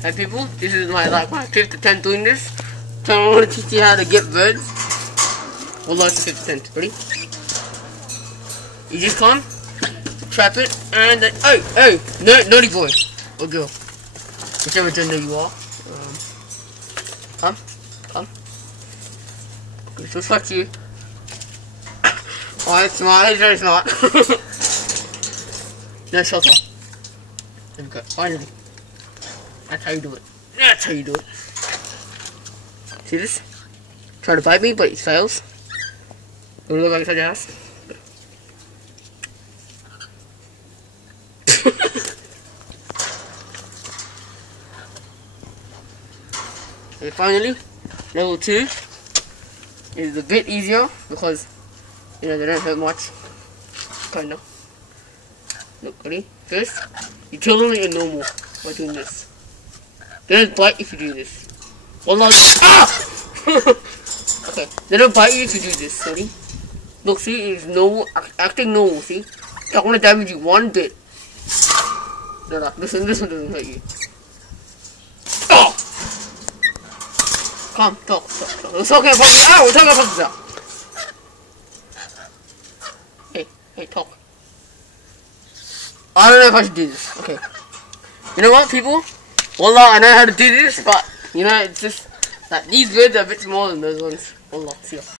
Hey people, this is my 5th attempt doing this. So I want to teach you how to get birds. Well, it's the 5th attempt. Ready? You just come, trap it, and then hey, naughty boy or girl, whichever gender you are. Come. It's just like you. Oh, it's smart. It's not. No shelter. There we go. Finally. That's how you do it. That's how you do it. See this? Trying to bite me, but it fails. It look like inside your house. Okay, finally, level 2 is a bit easier because they don't hurt much. Kinda. Look, ready? First, you kill them in normal by doing this. They don't bite if you do this. Wallah. Okay, they don't bite you if you do this. Ready? Look, see, it's normal, acting normal. See, it's not gonna damage you one bit. No, this one doesn't hurt you. Oh! Come, talk. We're talking about this out. We're talking about this out. Hey, talk. I don't know if I should do this. Okay. You know what, people? Wallah, I know how to do this, but, it's just that these birds are a bit smaller than those ones. Wallah, see ya.